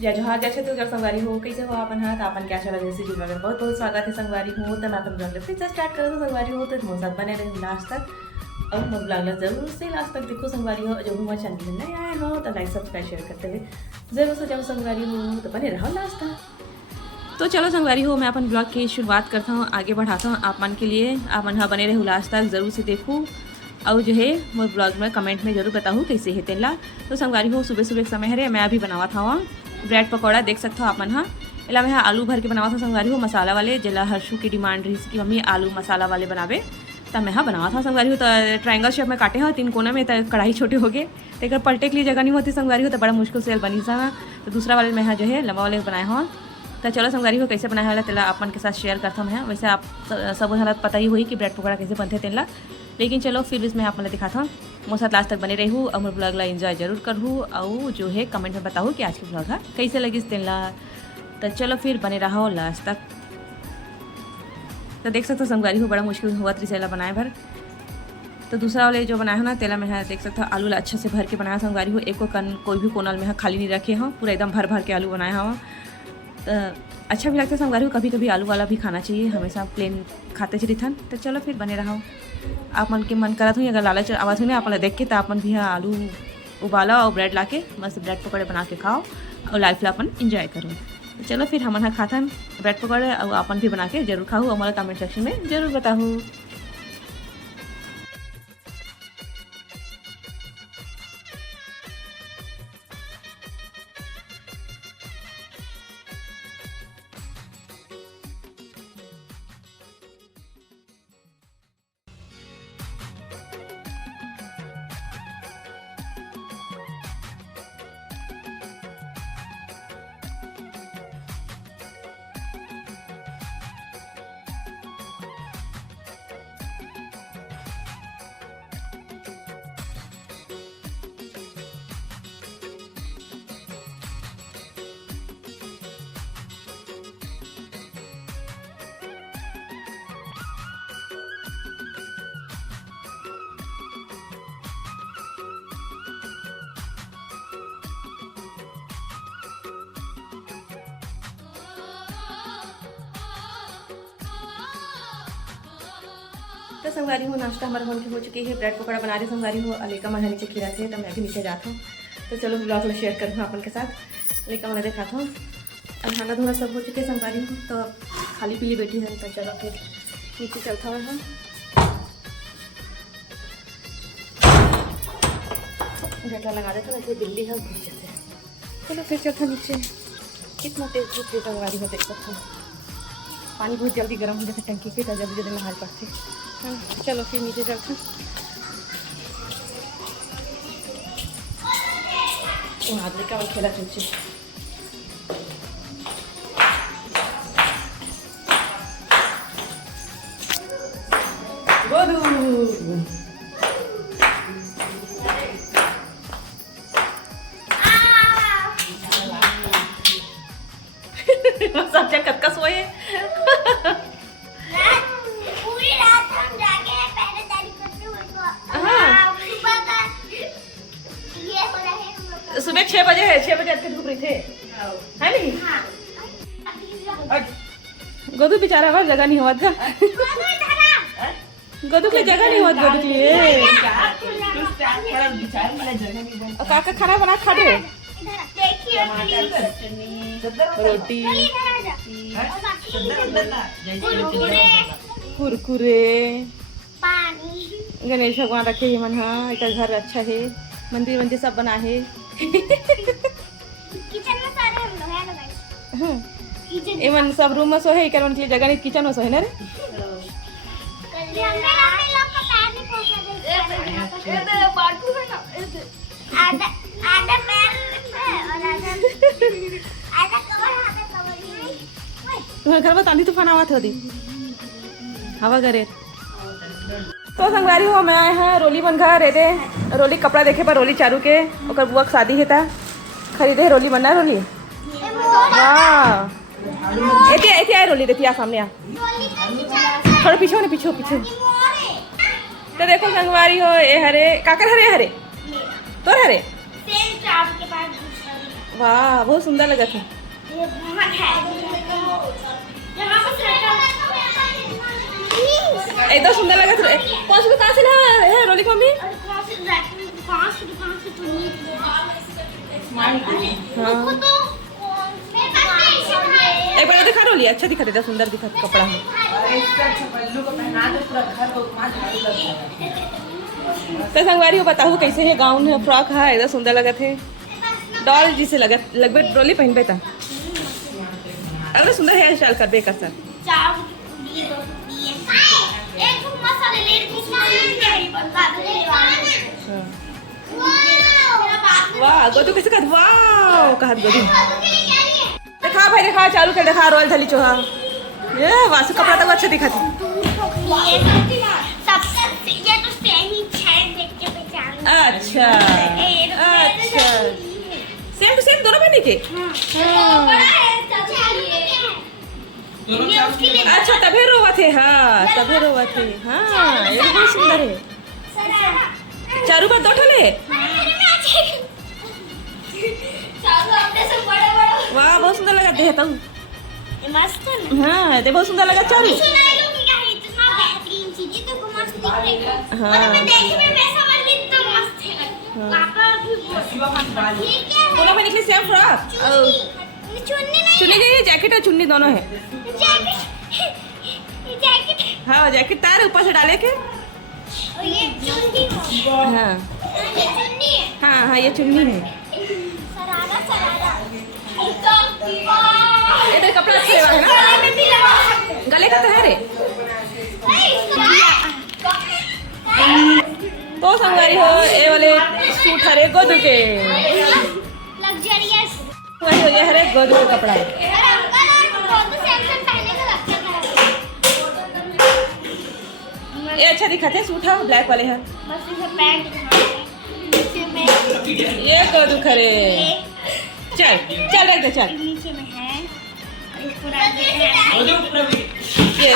जय जोहार जय छत्तीसगढ़ संगवारी हो कैसे हो अपन हाथ अपन क्या चला जैसे जी मगर बहुत बहुत स्वागत है संगवारी हो तो मैं अपन ब्लॉग फिर से स्टार्ट कर दूँ संगवारी हो तो मोर साथ बने रहे लास्ट तक और मोर ब्लॉग जरूर से लास्ट तक देखो संगवारी हो जो भी मैं चैनल में नए आए हो तो लाइक सब्सक्राइब शेयर करते हुए जरूर से जाओ संगवारी हो तो बने रहो लास्ट तक। तो चलो संगवारी हो मैं अपन ब्लॉग की शुरुआत करता हूँ आगे बढ़ाता हूँ आप मन के लिए आप मन बने रहे लास्ट तक जरूर से देखूँ और जो है मोर ब्लॉग में कमेंट में जरूर बताऊँ कैसे है तेला। तो संगवारी हो सुबह सुबह समय है मैं अभी बनावा था वहाँ ब्रेड पकौड़ा देख सकते हो आप मन हाँ इला मैं आलू भर के बनावा था संगवारी हो मसाला वाले जिला हर्षू की डिमांड रही कि मम्मी आलू मसाला वाले बनावे तब मैं बनावा था संगवारी हो। तो ट्रायंगल शेप में काटे हाँ 3 कोना में तो कढ़ाई छोटे हो गए तो पलटे के लिए जगह नहीं होती संगवारी हो तो बड़ा मुश्किल से बनी सा। तो दूसरा वाले मैं जो है लंबा वाले बनाया हाँ। तो चलो संगवारी हो कैसे बनाया वाला तेला अपन के साथ शेयर करता हूँ। वैसे आप सब हालत पता ही हुई कि ब्रेड पकौड़ा कैसे बनते तेला, लेकिन चलो फिर इसमें आप मतलब दिखाता हूँ मोर साथ लास्ट तक बने रही हूँ और मोर ब्लॉग ला एंजॉय जरूर करूँ और जो है कमेंट में बताऊँ कि आज की ब्लॉग है कैसे लगी तेला। तो चलो फिर बने रहो लास्ट तक। तो देख सकते हो संगवारी हो बड़ा मुश्किल हुआ त्रिशैला बनाए भर। तो दूसरा वाले जो बनाया है ना तेला में है देख सकते हो आलू ला अच्छे से भर के बनाया संगवारी हो एक कोई भी कोनल में खाली नहीं रखे हो पूरा एकदम भर भर के आलू बनाया हो। तो अच्छा भी लगता है संगवारी हो कभी कभी आलू वाला भी खाना चाहिए हमेशा प्लेन खाते चली थन। तो चलो फिर बने रहो आप मन के मन करत हुई अगर लालच आवाज़ हुई ना आप देख के तो अपन भी आलू उबाला और ब्रेड ला के मस्त ब्रेड पकौड़े बना के खाओ और लाइफ ला अपन इंजॉय करो। तो चलो फिर हम खाथन ब्रेड पकौड़े और अपन भी बना के जरूर खाओ और हमारा कमेंट सेक्शन में जरूर बताओ। तो संगवारी हो नाश्ता हमारा बन के हो चुकी है ब्रेड पकौड़ा बना रही संगवारी हो अलेका मन नीचे खीरा थे तो मैं भी नीचे जाता हूँ। तो चलो ब्लॉग में शेयर करूँ अपन के साथ अलेका मन दिखाता हूँ। अब खाना धोना सब हो चुके संगवारी हो तो खाली पीली बैठी है तो चलो फिर नीचे चलता हुआ हम गेटा लगा देते वैसे बिल्ली है घुस जाते हैं। चलो फिर चलता नीचे कितना तेज धूप संगवारी हो देख सकते हो पानी बहुत जल्दी गर्म हो जाता टंकी के तो जल्दी जल्दी नहार पड़ते। चलो फिर नीचे चलते आदमी का खेला चलचे सब जन कतका सोए सुबह 6 बजे है 6 बजे अच्छे धूप रही थे है नहीं गोदू बेचारा हमारा जगह नहीं हुआ था गोदू के जगह नहीं हुआ गोदू के लिए और काका खाना बना खा रहे रोटी कुरकुरे गणेश भगवान रखे है मन हाँ एक घर अच्छा है मंदिर वंदिर सब बना है। किचन में सारे हम लोग हैं लगाए एमन सब रूम में सो है करवन के लिए जगह नहीं किचन में सो है ना रे लोग का पैर नहीं पहुंचा दे ये बाटू है ना आधा पैर है और आधा कवर नहीं तुम्हारे घर में आंधी तूफान आवा था दी हवा करे। तो संगवारी हो मैं आए हैं रोली बन घर दे रोली कपड़ा देखे पर रोली चारू के ओकर बुआ के शादी है ता खरीदे रोली बनना रोली वाह एते एते आए रोली देखिए सामने आ थोड़ा पीछे ने पीछे पीछे तो देखो संगवारी हो ए हरे काकर हरे हरे तोर हरे वाह बहुत सुंदर लगा था। ये बहुत है। यहाँ पर सर्कल एकदम सुंदर लगा था। कौन सी दुकान से लाया है रोली मम्मी? और कहाँ से दुकान से तो नहीं हाँ एक बार दिखा रोली, अच्छा दिखा देता, सुंदर दिखा कपड़ा है। तो संगवारी हो बताओ कैसे है गाउन है फ्रॉक है एकदम सुंदर लगा थे। डॉल जिसे लगा लगभग रोली पहन पे था। अगर सुंदर हेयर स्टाइल कर बेकर सर। वाह गोदू कैसे कहत वाह कहत गोदू देखा भाई देखा चालू कर देखा रोयल थली चोहा ये वासु कपड़ा तो अच्छा दिखा था। अच्छा अच्छा सेम टू सेम दोनों बने के। अच्छा तभी रोवा थे। हाँ तभी रोवा थे। हाँ ये बहुत सुंदर है। चारू पर दो ठले वाह बहुत सुंदर लगा दे तुम। मस्त हाँ दे बहुत सुंदर लगा चारू। दोनों में निकली सेम फ्रॉक। चुन्नी चाहिए जैकेट और चुन्नी दोनों है। हाँ जैकेट तार ऊपर से डाले के। हाँ हाँ हाँ ये चुन्नी है। ये तो कपड़ा अच्छा है ना गले का तो है रे। तो संगवारी हो ये वाले सूट हरे गोदू के लग्जरियस ये हरे गोदू का कपड़ा है। ये अच्छा दिखाते हैं सूट है ब्लैक वाले हैं। ये गोदू खरे चल चल रख दे चल। नीचे में है और इसको रख देते हैं। ये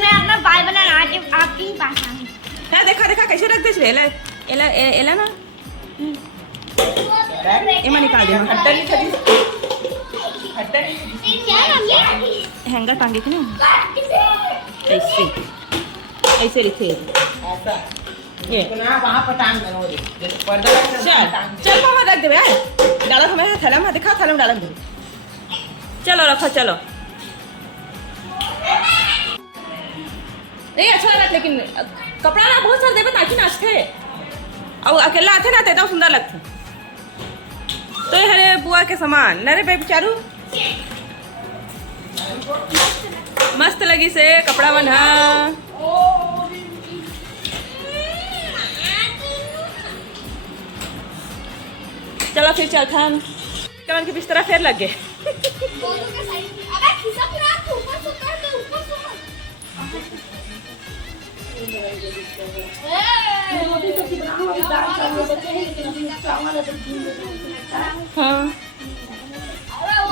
मैं अपना बाल बनाना आपके ही पास आऊँ। हाँ देखा देखा कैसे रख दे एला एला एला ना एमा निकाल दे हैंगर टांगे के ना ऐसे ऐसे लिखे ये वहाँ पर टांग देना चल चल मामा रख दे यार डाला हमें थैला में दिखा थैला में डाला दे। चलो रखो चलो नहीं अच्छा लगा लेकिन कपड़ा ना बहुत सारा देवे ताकि नाचते और अकेला आते ना तो सुंदर लगते। तो ये हरे बुआ के समान नरे बेबी चारू मस्त लगी से कपड़ा बना। चलो फिर चल था कमन के बिस्तरा फिर लग गए। हाँ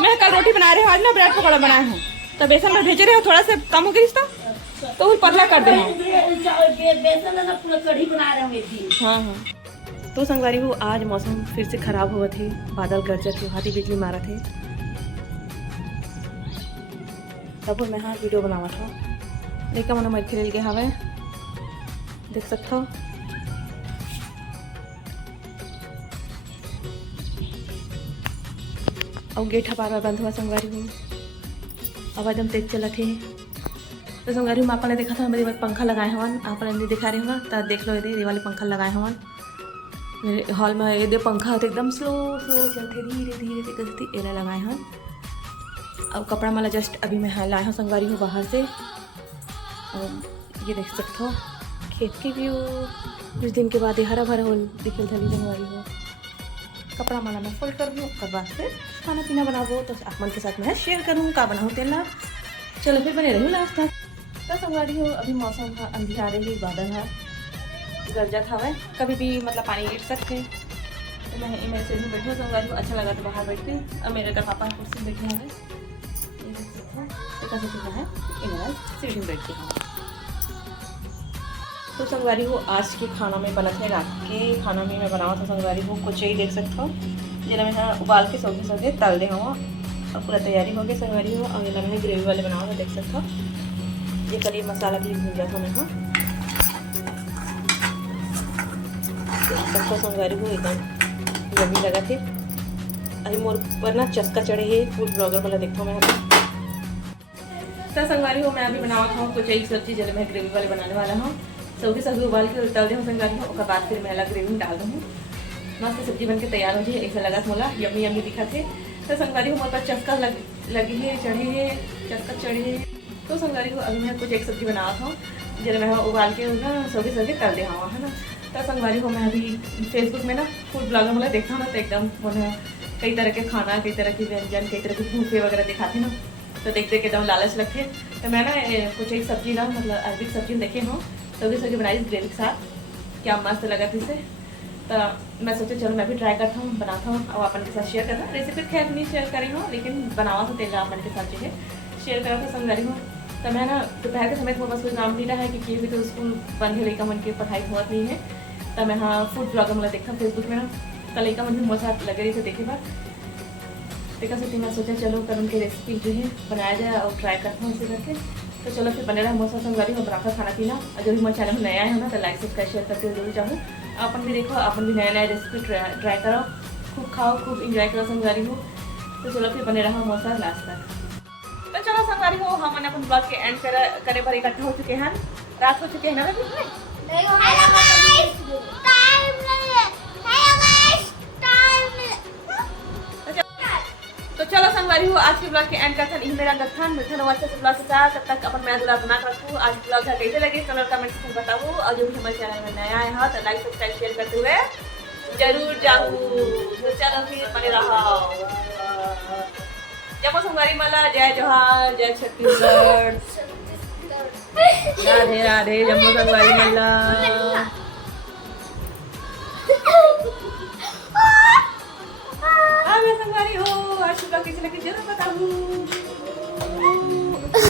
मैं कल रोटी बना रही हूँ आज ना ब्रेड पकौड़ा बनाया हूँ तो बेसन में भेजे रहे हो थोड़ा सा कम हो गया रिश्ता तो पतला कर दे। हाँ हाँ तो संगवारी हो आज मौसम फिर से खराब हुआ थे बादल गरजे थे हाथी बिजली मारा थे तब मैं हाँ वीडियो बनावा था लेकिन मैंने मर खेल गया हवे देख सकते हो। और गेट हमारा बंद हुआ संगवारी हूँ आवाज हम तेज चला थे तो संगवारी हूँ आपने देखा था मेरे पंखा लगाए हवन आपने नहीं दिखा रहे होगा तो देख लो ये वाले पंखा लगाए हवन मेरे हॉल में ये पंखा होते एकदम स्लो स्लो चलते धीरे धीरे करते एला लगाए हैं। अब कपड़ा माला जस्ट अभी मैं लाया हूँ संगवारी हूँ बाहर से और ये देख सकते हो खेत की व्यू कुछ दिन के बाद ये हरा भरा हो दिखे थली संगवारी हो। कपड़ा माला मैं फोल्ड कर दूँ उसके बाद फिर खाना पीना बनाबो तो आप मन के साथ मैं शेयर करूँ का बनाऊँ तेला। चलो फिर बने रहूँ लास्ट तक। तो संगवारी हो अभी मौसम था अंधियारे ही बादल है गरजत हवा कभी भी मतलब पानी गिर सकते तो मैं मेरे से बैठे हूँ संगवारी हो अच्छा लगा तो बाहर बैठ के अब मेरे घर पापा कुर्सी बैठे हुए ये देख सकते हैं है सीढ़ी में बैठ के तो संगवारी हो आज के खाना में बना थे रात के खाना में मैं बनावा था संगवारी हो कुछ ही देख सकता हूँ जेला मैं हाँ उबाल के सौगे सौगे तल दे हवा और पूरा तैयारी हो गई संगवारी हो और मैं ग्रेवी वाले बनावा था देख सकता हूँ। ये करी मसाला भी भून जाता मैं हाँ सबको संगवारी हो एकदम जमी लगा थे अभी मोर पर ना चस्का चढ़े है फूड ब्लॉगर वाला देखो मैं तो संगवारी हो मैं अभी बनावा था कुछ एक सब्जी जब मैं ग्रेवी वाले बनाने वाला हूँ सब्जी सब्जी उबाल के तल दे संगवारी हो उसके बाद फिर मैं अलग ग्रेवी में डाल दूँ मस्त सब्जी बनके तैयार हो जाए ऐसा लगा मोला यम्मी यम्मी दिखा थे तो संगवारी हो हमारे पास चस्का लगी है चढ़े है चस्का चढ़े है तो संगवारी हो अभी मैं कुछ एक सब्जी बनावा था जब मैं उबाल के ना सब्जी सब्जी तल दे हवा है ना तो संगवारी हो मैं अभी फेसबुक में ना फूड ब्लॉगर वाला देखा ना तो एकदम मैंने कई तरह के खाना कई तरह के व्यंजन कई तरह के भूखे वगैरह दिखाते ना तो देखते के एकदम लालच लगते तो मैं ना कुछ एक सब्जी ना मतलब अरबिक सब्जी देखे हूँ तो भी सब्जी बनाई ग्रेवी के साथ क्या मस्त लगा थी इसे तो मैं सोचा चलो मैं भी ट्राई करता हूँ बनाता हूँ और अपन के साथ शेयर करना रेसिपी खैर नहीं शेयर करी हूँ लेकिन बनावा तो तेजा अपन के साथ जो है शेयर करा था संगवारी हूँ तो मैं ना दोपहर के समय मेरे पास कोई काम नहीं रहा है क्योंकि अभी तो स्कूल बंद है लड़का मन की पढ़ाई हुआ नहीं है तो मैं हाँ फूड ब्लॉगर मतलब देखा फेसबुक में ना तो लड़का मन भी मोर साथ लगे रही थे देखे बार देखा सोची मैं सोचा चलो कर उनकी रेसिपी जो है बनाया जाए और ट्राई करता हूँ इसे करके तो चलो फिर बने रहा मौसम संगवारी में बनाकर खाना पीना और जो भी मेरे चैनल में नया है ना तो लाइक सब्सक्राइब शेयर करते हुए जरूर चाहूँ अपन भी देखो अपन भी नया नया रेसिपी ट्राई करो खूब खाओ खूब इंजॉय करो संगवारी हो तो चलो फिर बने रहा मौसम लास्ट तक तो चलो संगवारी हो हम अपन ब्लॉग के एंड करे पर इकट्ठा हो चुके हैं रात हो चुके हैं ना हेलो गाइस टाइम नहीं है हेलो गाइस टाइम तो चलो संगवारी हो आज के ब्लॉग के एंड करते हैं मेरा गठन मिठन और अच्छे से ब्लॉग के साथ तब तक अपन मैं दूल्हा बना कर रखूँ आज ब्लॉग का कैसे लगे कलर कमेंट में बताओ और जो भी हमारे चैनल में नया आया है तो लाइक सब्सक्राइब शेयर करते हुए जरूर जाऊँ तो चलो फिर बने रहो जब संगवारी माला जय जोहार जय छत्तीसगढ़ राधे राधे जम्मू संगवारी माला संगवारी हो आज ब्लॉग कैसे लगे जरूर बताऊँ।